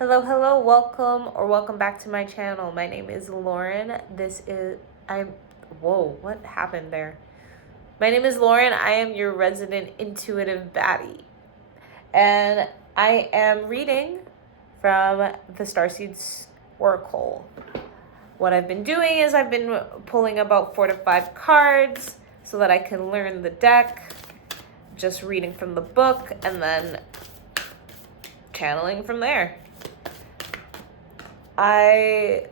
Hello, welcome back to my channel. My name is Lauren. Whoa, what happened there? My name is Lauren. I am your resident intuitive baddie. And I am reading from the Starseed Oracle. What I've been doing is I've been pulling about 4 to 5 cards so that I can learn the deck, just reading from the book, and then channeling from there. I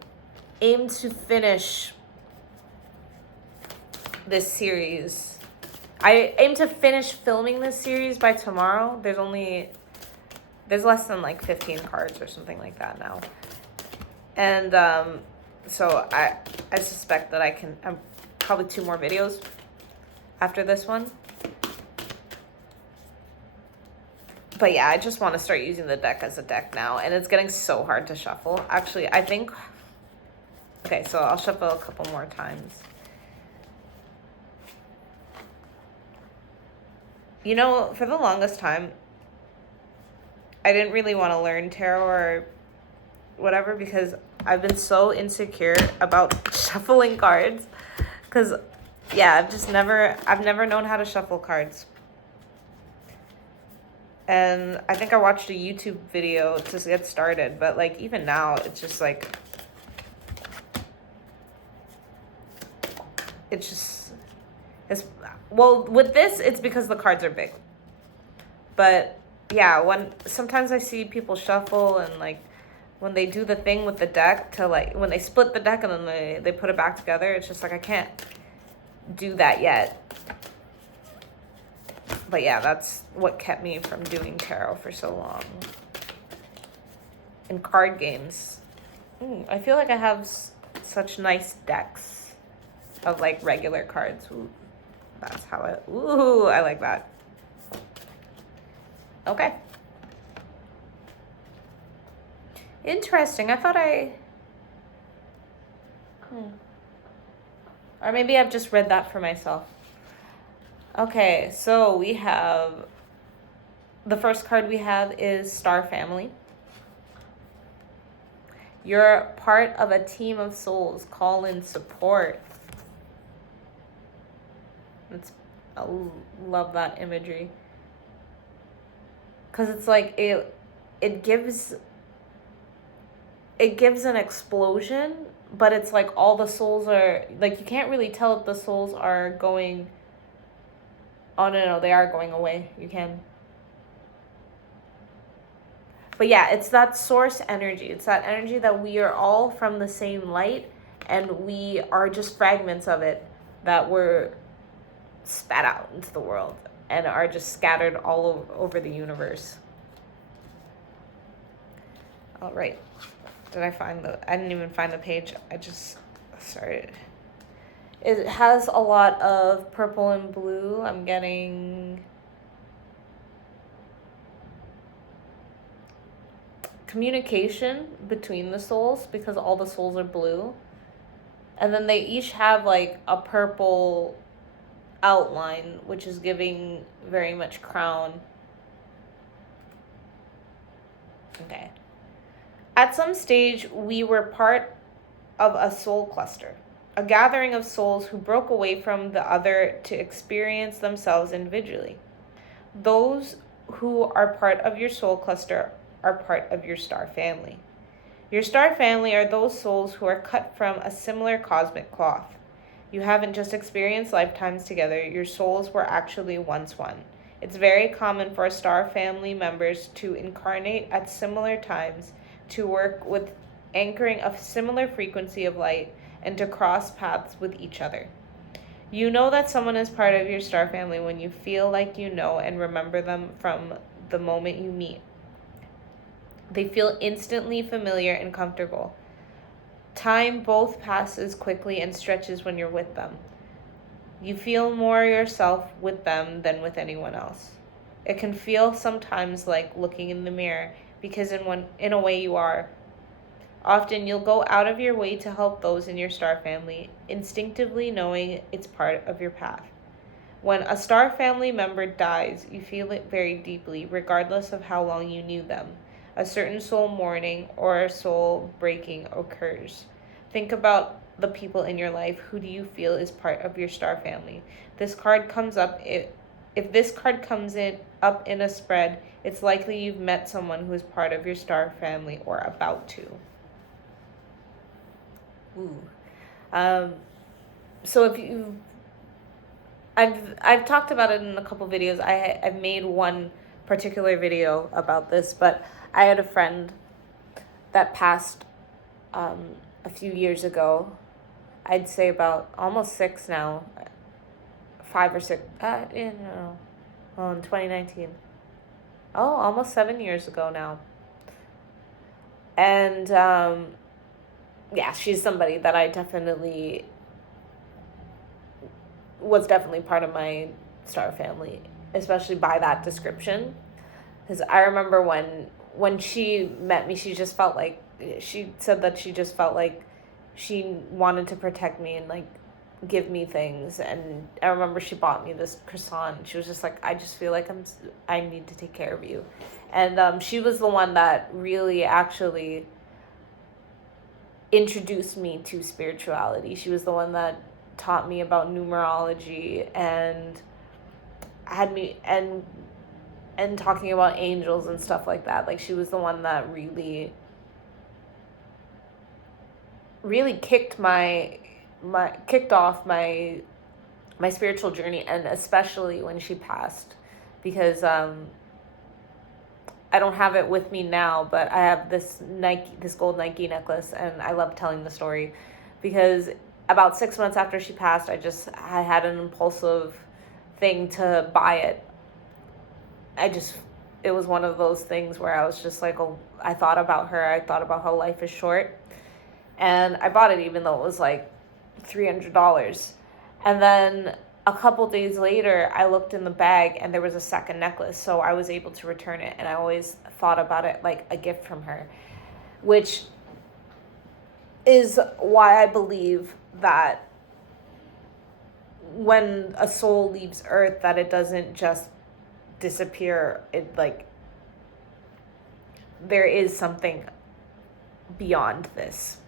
aim to finish this series. I aim to finish filming this series by tomorrow. There's less than like 15 cards or something like that now. And so I suspect that I'm probably 2 more videos after this one. But yeah, I just want to start using the deck as a deck now. And it's getting so hard to shuffle. Actually, I think... Okay, so I'll shuffle a couple more times. You know, for the longest time, I didn't really want to learn tarot or whatever because I've been so insecure about shuffling cards. Because, yeah, I've never known how to shuffle cards. And I think I watched a YouTube video to get started, but like even now, it's just like, well, with this, it's because the cards are big. But yeah, sometimes I see people shuffle and like when they do the thing with the deck to like, when they split the deck and then they put it back together, it's just like, I can't do that yet. But yeah, that's what kept me from doing tarot for so long. And card games. I feel like I have such nice decks of like regular cards. Ooh, that's how I like that. Okay. Interesting. I thought or maybe I've just read that for myself. Okay, so we have, the first card we have is Star Family. You're part of a team of souls. Call in support. I love that imagery. Because it's like, it gives an explosion, but it's like all the souls are, like you can't really tell if the souls are going... Oh, no, they are going away. You can. But yeah, it's that source energy. It's that energy that we are all from the same light and we are just fragments of it that were spat out into the world and are just scattered all over the universe. All right. I didn't even find the page. I just started. It has a lot of purple and blue. I'm getting communication between the souls because all the souls are blue. And then they each have like a purple outline, which is giving very much crown. Okay. At some stage, we were part of a soul cluster. A gathering of souls who broke away from the other to experience themselves individually. Those who are part of your soul cluster are part of your star family. Your star family are those souls who are cut from a similar cosmic cloth. You haven't just experienced lifetimes together, your souls were actually once one. It's very common for star family members to incarnate at similar times, to work with anchoring a similar frequency of light, and to cross paths with each other. You know that someone is part of your star family when you feel like you know and remember them from the moment you meet. They feel instantly familiar and comfortable. Time both passes quickly and stretches when you're with them. You feel more yourself with them than with anyone else. It can feel sometimes like looking in the mirror, because in a way you are. Often you'll go out of your way to help those in your star family, instinctively knowing it's part of your path. When a star family member dies, you feel it very deeply, regardless of how long you knew them. a certain soul mourning or a soul breaking occurs. Think about the people in your life. Who do you feel is part of your star family? This card comes up. If this card comes in up in a spread, it's likely you've met someone who is part of your star family or about to. Ooh. So if you, I've talked about it in a couple videos. I've made one particular video about this, but I had a friend that passed a few years ago. I'd say about almost 6 now, 5 or 6. In 2019. Oh, almost 7 years ago now. And yeah, she's somebody that I definitely was definitely part of my star family, especially by that description. Because I remember when she met me, she just felt like, she said that she just felt like she wanted to protect me and like give me things. And I remember she bought me this croissant. She was just like, I just feel like I need to take care of you. And she was the one that really actually introduced me to spirituality. She was the one that taught me about numerology and had me and talking about angels and stuff like that. Like, she was the one that really kicked off my spiritual journey, and especially when she passed, because I don't have it with me now, but I have this gold Nike necklace, and I love telling the story because about 6 months after she passed, I had an impulsive thing to buy it. It was one of those things where I was just like, oh, I thought about her. I thought about how life is short. And I bought it even though it was like $300. And then a couple days later, I looked in the bag and there was a second necklace. So I was able to return it. And I always thought about it like a gift from her, which is why I believe that when a soul leaves Earth, that it doesn't just disappear. It like, there is something beyond this.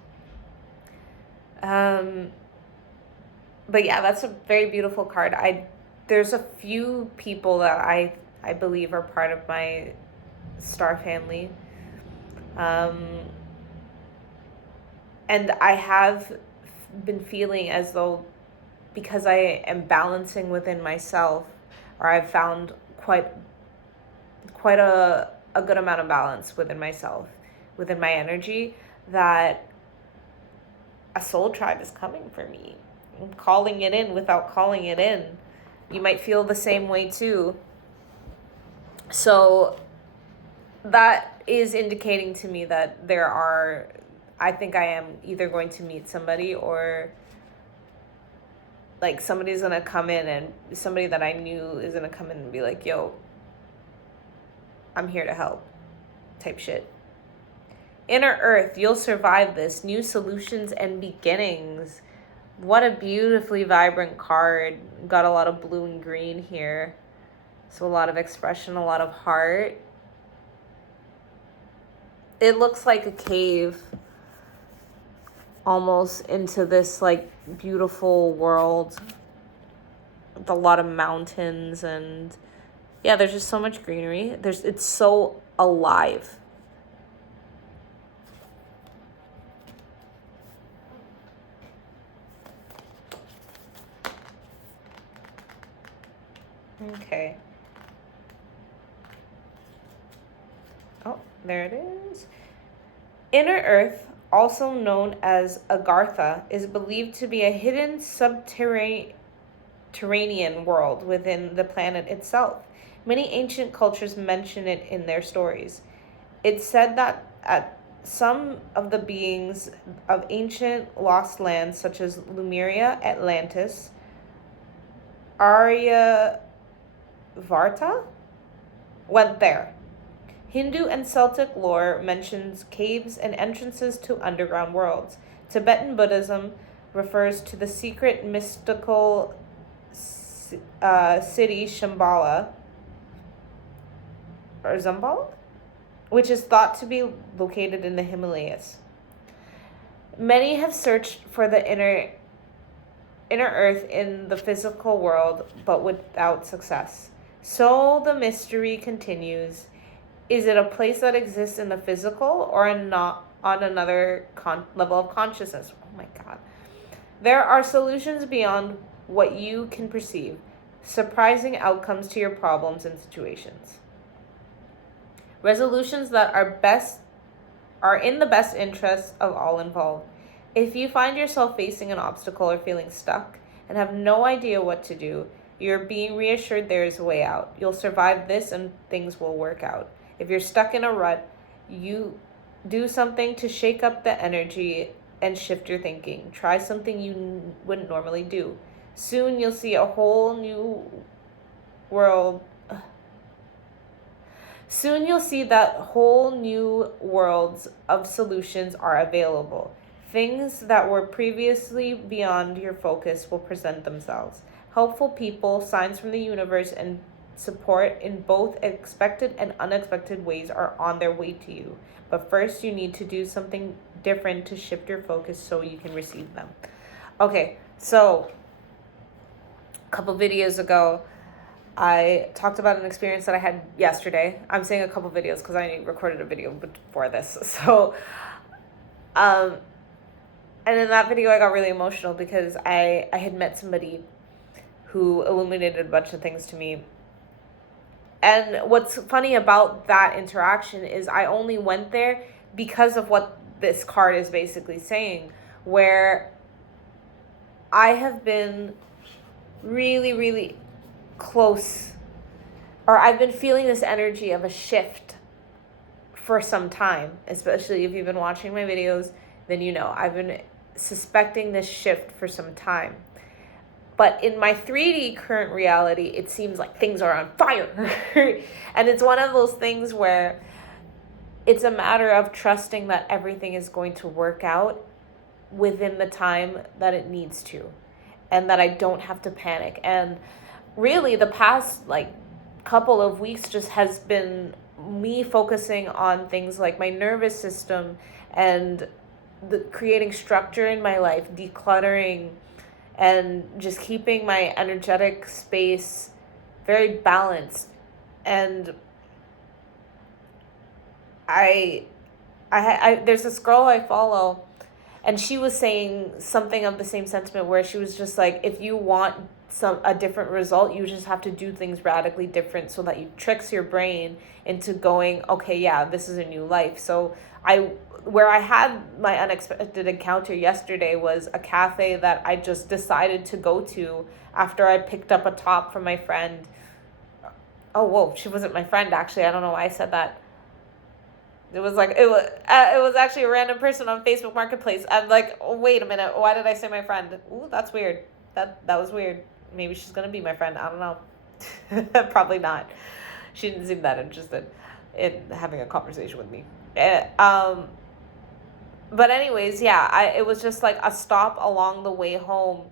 But yeah, that's a very beautiful card. There's a few people that I believe are part of my star family. And I have been feeling as though, because I am balancing within myself, or I've found quite a good amount of balance within myself, within my energy, that a soul tribe is coming for me. I'm calling it in without calling it in. You might feel the same way too. So that is indicating to me that I think I am either going to meet somebody, or like somebody's going to come in, and somebody that I knew is going to come in and be like, yo, I'm here to help type shit. Inner Earth, you'll survive this. New solutions and beginnings. What a beautifully vibrant card. Got a lot of blue and green here. So a lot of expression, a lot of heart. It looks like a cave almost into this like beautiful world with a lot of mountains, and yeah, there's just so much greenery. It's so alive. Okay. Oh, there it is. Inner Earth, also known as Agartha, is believed to be a hidden subterranean world within the planet itself. Many ancient cultures mention it in their stories. It's said that some of the beings of ancient lost lands, such as Lemuria, Atlantis, Aryavarta, went there. Hindu and Celtic lore mentions caves and entrances to underground worlds. Tibetan Buddhism refers to the secret mystical city Shambhala, or Zambala? which is thought to be located in the Himalayas. Many have searched for the inner earth in the physical world, but without success. So the mystery continues. Is it a place that exists in the physical or not on another level of consciousness? Oh my God. There are solutions beyond what you can perceive, surprising outcomes to your problems and situations. Resolutions that are in the best interest of all involved. If you find yourself facing an obstacle or feeling stuck and have no idea what to do, you're being reassured there is a way out. You'll survive this and things will work out. If you're stuck in a rut, you do something to shake up the energy and shift your thinking. Try something you wouldn't normally do. Soon you'll see a whole new world. Soon you'll see that whole new worlds of solutions are available. Things that were previously beyond your focus will present themselves. Helpful people, signs from the universe, and support in both expected and unexpected ways are on their way to you. But first, you need to do something different to shift your focus so you can receive them. Okay, so a couple videos ago, I talked about an experience that I had yesterday. I'm saying a couple videos because I recorded a video before this. So, and in that video, I got really emotional because I had met somebody who illuminated a bunch of things to me. And what's funny about that interaction is I only went there because of what this card is basically saying, where I have been really, really close, or I've been feeling this energy of a shift for some time. Especially if you've been watching my videos, then you know I've been suspecting this shift for some time. But in my 3D current reality, it seems like things are on fire. And it's one of those things where it's a matter of trusting that everything is going to work out within the time that it needs to, and that I don't have to panic. And really the past couple of weeks just has been me focusing on things like my nervous system and creating structure in my life, decluttering, and just keeping my energetic space very balanced. And I there's this girl I follow, and she was saying something of the same sentiment, where she was just like, if you want a different result, you just have to do things radically different, so that you tricks your brain into going, okay, yeah, this is a new life. So where I had my unexpected encounter yesterday was a cafe that I just decided to go to after I picked up a top from my friend. Oh, whoa, she wasn't my friend, actually. I don't know why I said that. It was actually a random person on Facebook Marketplace. I'm like, oh, wait a minute, why did I say my friend? Ooh, that's weird. That was weird. Maybe she's gonna be my friend. I don't know. Probably not. She didn't seem that interested in having a conversation with me. But anyways, yeah, it was just like a stop along the way home.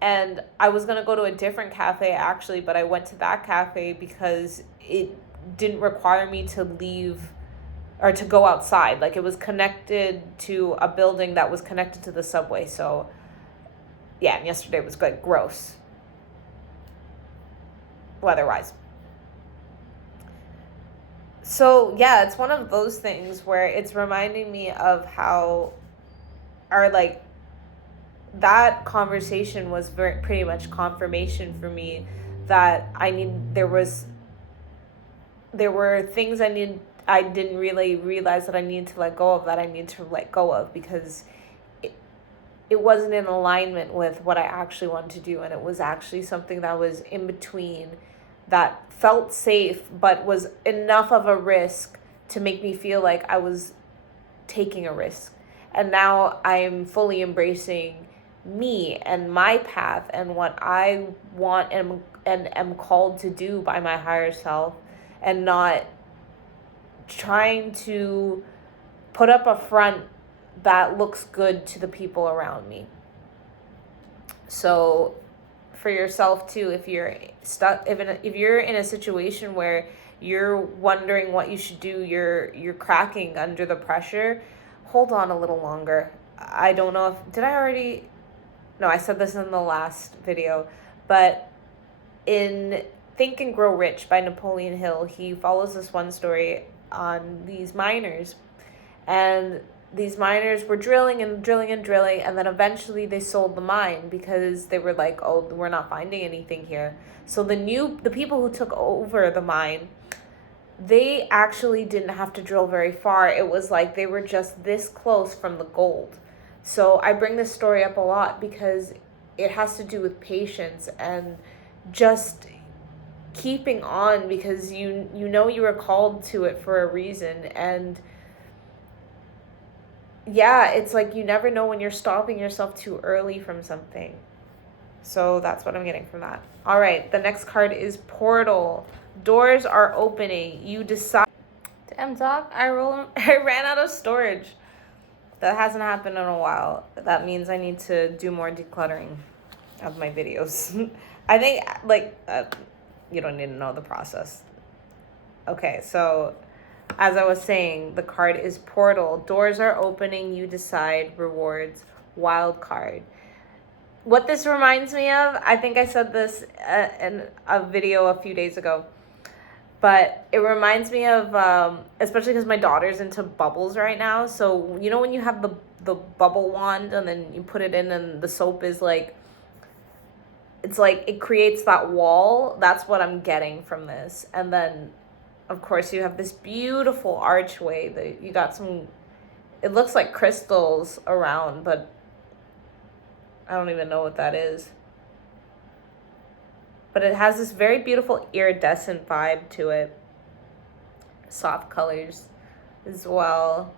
And I was going to go to a different cafe, actually, but I went to that cafe because it didn't require me to leave or to go outside. Like, it was connected to a building that was connected to the subway. So, yeah, and yesterday was good. Gross. Weather-wise. So, yeah, it's one of those things where it's reminding me of how that conversation was pretty much confirmation for me that there were things I didn't really realize that I needed to let go of, that I need to let go of, because it wasn't in alignment with what I actually wanted to do. And it was actually something that was in between, that felt safe, but was enough of a risk to make me feel like I was taking a risk. And now I'm fully embracing me and my path and what I want and am called to do by my higher self, and not trying to put up a front that looks good to the people around me. So for yourself too, if you're stuck, if you're in a situation where you're wondering what you should do, you're cracking under the pressure, hold on a little longer. I don't know if, did I already, no, I said this in the last video, but in Think and Grow Rich by Napoleon Hill, he follows this one story on these miners, and these miners were drilling and drilling and drilling, and then eventually they sold the mine because they were like, oh, we're not finding anything here. So the people who took over the mine, they actually didn't have to drill very far. It was like they were just this close from the gold. So I bring this story up a lot because it has to do with patience and just keeping on, because you know you were called to it for a reason. And yeah, it's like you never know when you're stopping yourself too early from something. So that's what I'm getting from that. All right, the next card is Portal. Doors are opening. You decide. Damn, dog, I ran out of storage. That hasn't happened in a while. That means I need to do more decluttering of my videos. I think, you don't need to know the process. Okay, so as I was saying, the card is Portal. Doors are opening. You decide. Rewards. Wild card. What this reminds me of, I think I said this in a video a few days ago, but it reminds me of, especially because my daughter's into bubbles right now. So, you know when you have the bubble wand and then you put it in and the soap is like, it's like it creates that wall. That's what I'm getting from this. And then, of course, you have this beautiful archway that you got some, it looks like crystals around, but I don't even know what that is. But it has this very beautiful iridescent vibe to it. Soft colors as well.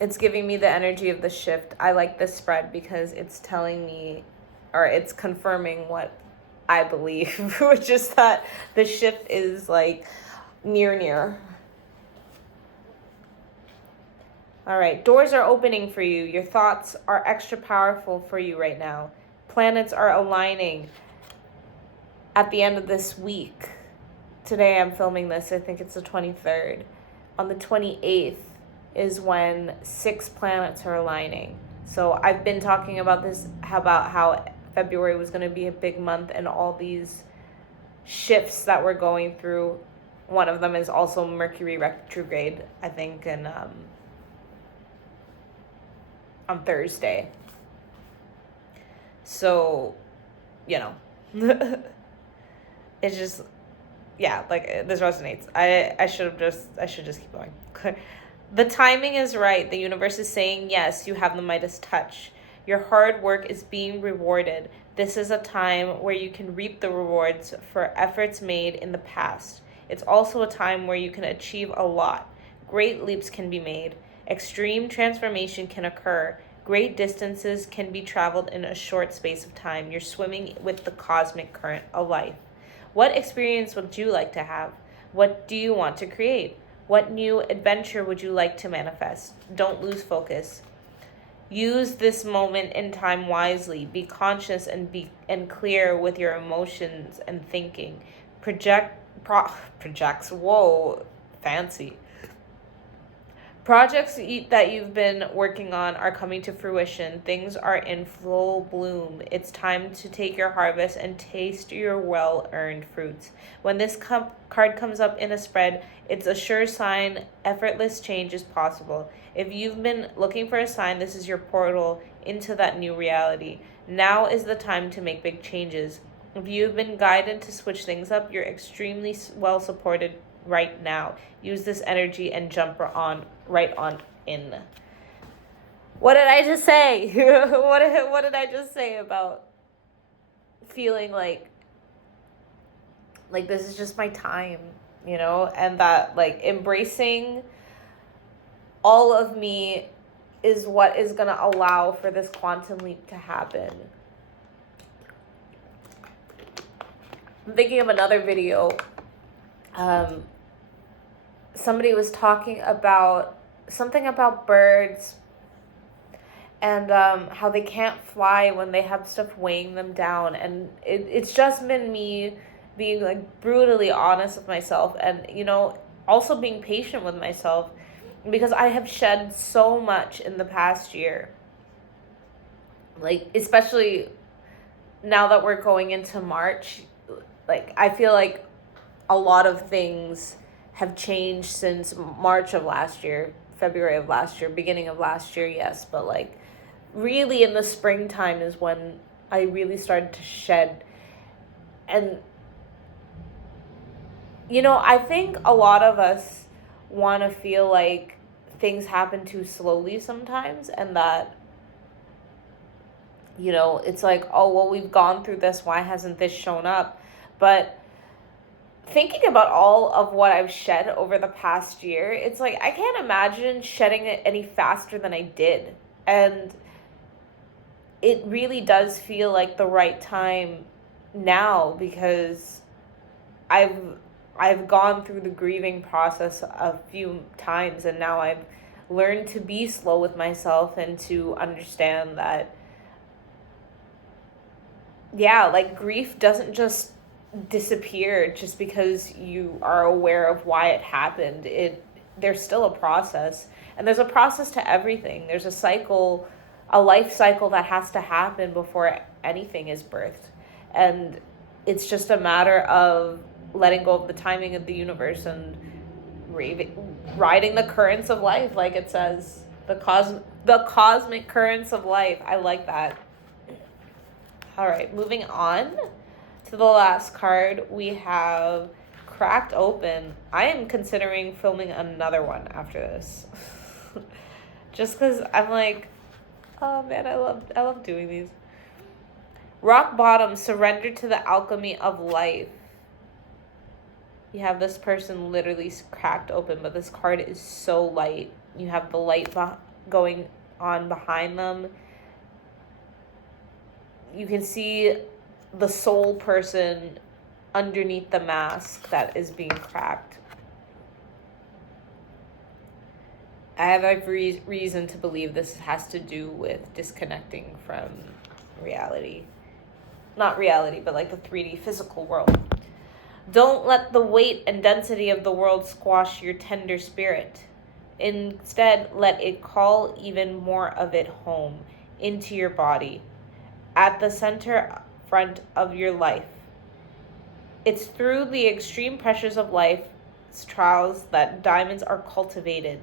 It's giving me the energy of the shift. I like this spread because it's telling me, or it's confirming what I believe, which is that the shift is like near. All right, doors are opening for you. Your thoughts are extra powerful for you right now. Planets are aligning at the end of this week. Today I'm filming this, I think it's the 23rd. On the 28th is when 6 planets are aligning. So I've been talking about this, about how February was going to be a big month and all these shifts that we're going through. One of them is also Mercury retrograde, I think, and on Thursday. So, you know, it's just, yeah, like this resonates. I should just keep going. The timing is right. The universe is saying, yes, you have the Midas touch. Your hard work is being rewarded. This is a time where you can reap the rewards for efforts made in the past. It's also a time where you can achieve a lot. Great leaps can be made. Extreme transformation can occur. Great distances can be traveled in a short space of time. You're swimming with the cosmic current of life. What experience would you like to have? What do you want to create? What new adventure would you like to manifest? Don't lose focus. Use this moment in time wisely. Be conscious and clear with your emotions and thinking. Projects. Whoa, fancy. Projects that you've been working on are coming to fruition. Things are in full bloom. It's time to take your harvest and taste your well-earned fruits. When this card comes up in a spread, it's a sure sign effortless change is possible. If you've been looking for a sign, this is your portal into that new reality. Now is the time to make big changes. If you've been guided to switch things up, you're extremely well supported right now. Use this energy and jump right on in. What did I just say? what did I just say about feeling like this is just my time, you know, and that like embracing all of me is what is going to allow for this quantum leap to happen. I'm thinking of another video. Somebody was talking about something about birds, and how they can't fly when they have stuff weighing them down. And it's just been me being like brutally honest with myself, and also being patient with myself, because I have shed so much in the past year, like especially now that we're going into March. Like I feel like a lot of things have changed since March of last year, February of last year, beginning of last year, yes, but like really in the springtime is when I really started to shed. And I think a lot of us want to feel like things happen too slowly sometimes, and that it's like, oh well, we've gone through this, why hasn't this shown up? But thinking about all of what I've shed over the past year, it's like I can't imagine shedding it any faster than I did. And it really does feel like the right time now, because I've I've gone through the grieving process a few times, and now I've learned to be slow with myself and to understand that like grief doesn't just disappear just because you are aware of why it happened. There's still a process, and there's a process to everything. There's a cycle, a life cycle that has to happen before anything is birthed. And it's just a matter of letting go of the timing of the universe and riding the currents of life, like it says, the cosmic currents of life. I like that. All right, moving on to the last card, we have Cracked Open. I am considering filming another one after this. Just because I'm like, oh man, I love doing these. Rock Bottom, surrender to the alchemy of life. You have this person literally cracked open, but this card is so light. You have the light going on behind them. You can see the soul person underneath the mask that is being cracked. I have every reason to believe this has to do with disconnecting from reality. Not reality, but like the 3D physical world. Don't let the weight and density of the world squash your tender spirit. Instead, let it call even more of it home into your body, at the center front of your life. It's through the extreme pressures of life's trials that diamonds are cultivated.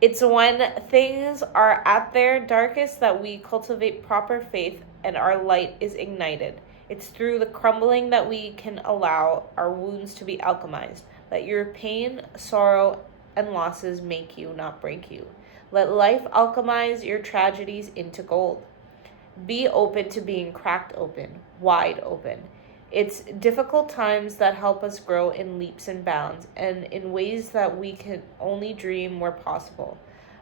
It's when things are at their darkest that we cultivate proper faith and our light is ignited. It's through the crumbling that we can allow our wounds to be alchemized. Let your pain, sorrow, and losses make you, not break you. Let life alchemize your tragedies into gold. Be open to being cracked open, wide open. It's difficult times that help us grow in leaps and bounds, and in ways that we can only dream were possible.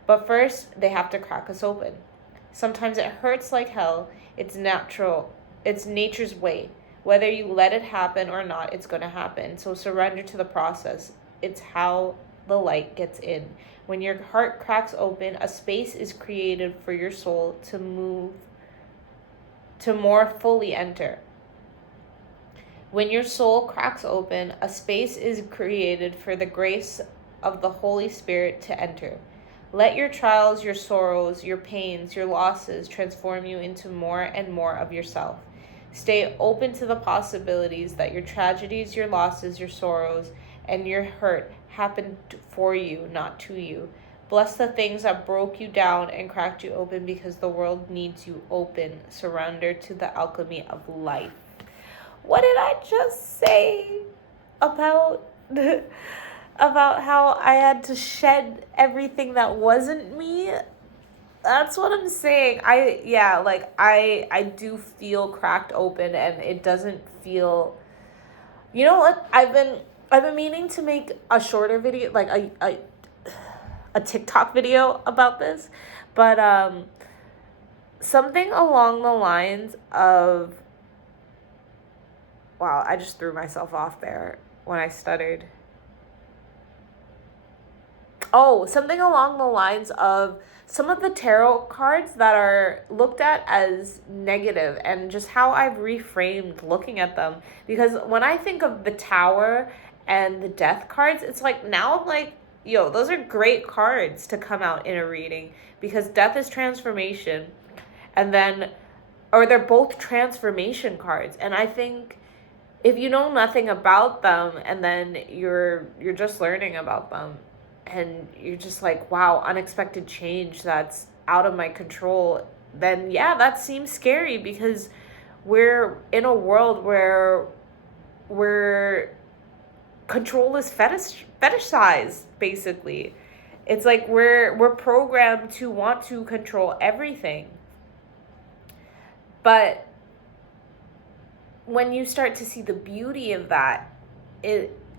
But first, they have to crack us open. Sometimes it hurts like hell. It's natural. It's nature's way. Whether you let it happen or not, it's going to happen. So surrender to the process. It's how the light gets in. When your heart cracks open, a space is created for your soul to more fully enter. When your soul cracks open, a space is created for the grace of the Holy Spirit to enter. Let your trials, your sorrows, your pains, your losses transform you into more and more of yourself. Stay open to the possibilities that your tragedies, your losses, your sorrows, and your hurt happened for you, not to you. Bless the things that broke you down and cracked you open, because the world needs you open. Surrender to the alchemy of life. What did I just say about about how I had to shed everything that wasn't me? That's what I'm saying. I do feel cracked open, and it doesn't feel. You know what? I've been meaning to make a shorter video, like a TikTok video about this, but something along the lines of. Wow, I just threw myself off there when I stuttered. Oh, something along the lines of some of the tarot cards that are looked at as negative and just how I've reframed looking at them. Because when I think of the Tower and the Death cards, it's like now I'm like, yo, those are great cards to come out in a reading because death is transformation. And then, or they're both transformation cards. And I think if you know nothing about them and then you're just learning about them and you're just like, wow, unexpected change that's out of my control, then yeah, that seems scary because we're in a world where control is fetishized basically. It's like we're programmed to want to control everything. But when you start to see the beauty of that,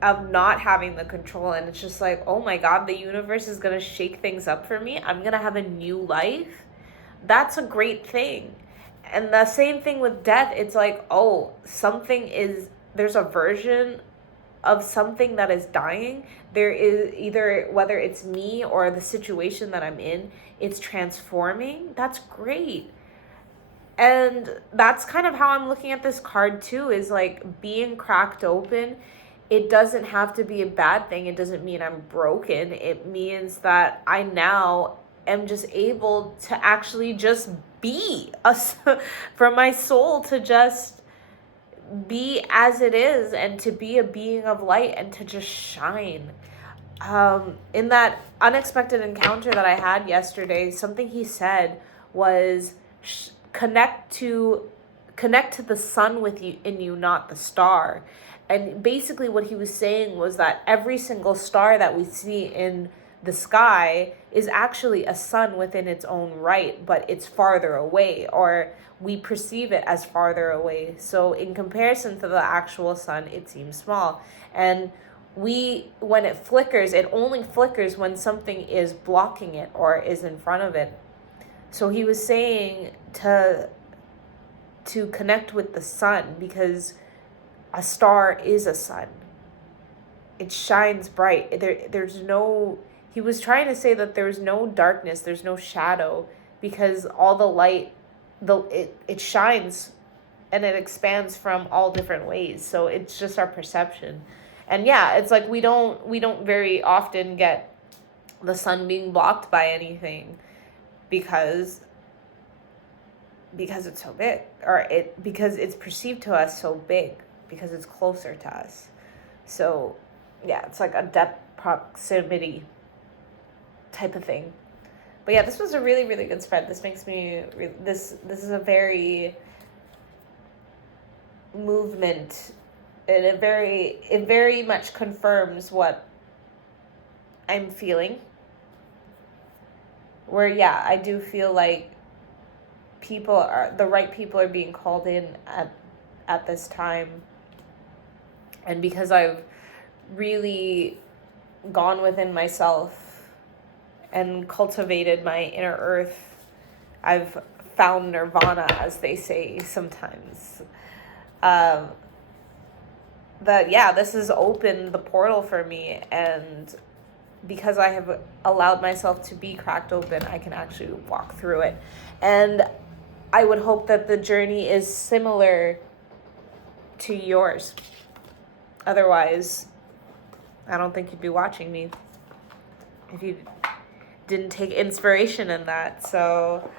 of not having the control, and it's just like, oh my God, the universe is gonna shake things up for me. I'm gonna have a new life. That's a great thing. And the same thing with death. It's like, oh, there's a version of something that is dying. There is either, whether it's me or the situation that I'm in, it's transforming. That's great. And that's kind of how I'm looking at this card too, is like being cracked open. It doesn't have to be a bad thing. It doesn't mean I'm broken. It means that I now am just able to actually just be from my soul, to just be as it is and to be a being of light and to just shine. In that unexpected encounter that I had yesterday, something he said was, connect to the sun in you, not the star. And basically what he was saying was that every single star that we see in the sky is actually a sun within its own right, but it's farther away, or we perceive it as farther away. So in comparison to the actual sun, it seems small. And when it flickers, it only flickers when something is blocking it or is in front of it. So he was saying to connect with the sun, because a star is a sun. It shines bright. He was trying to say that there's no darkness, there's no shadow, because all the light, it shines and it expands from all different ways. So it's just our perception. And yeah, it's like we don't very often get the sun being blocked by anything because it's so big, because it's perceived to us so big, because it's closer to us. So yeah, it's like a depth proximity type of thing. But yeah, this was a really, really good spread. This makes me this is a very movement, and it very much confirms what I'm feeling. Where yeah, I do feel like the right people are being called in at this time. And because I've really gone within myself and cultivated my inner earth, I've found nirvana, as they say sometimes. That yeah, this has opened the portal for me, and because I have allowed myself to be cracked open, I can actually walk through it. And I would hope that the journey is similar to yours. Otherwise, I don't think you'd be watching me if you didn't take inspiration in that. So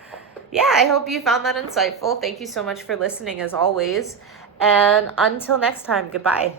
yeah, I hope you found that insightful. Thank you so much for listening, as always. And until next time, goodbye.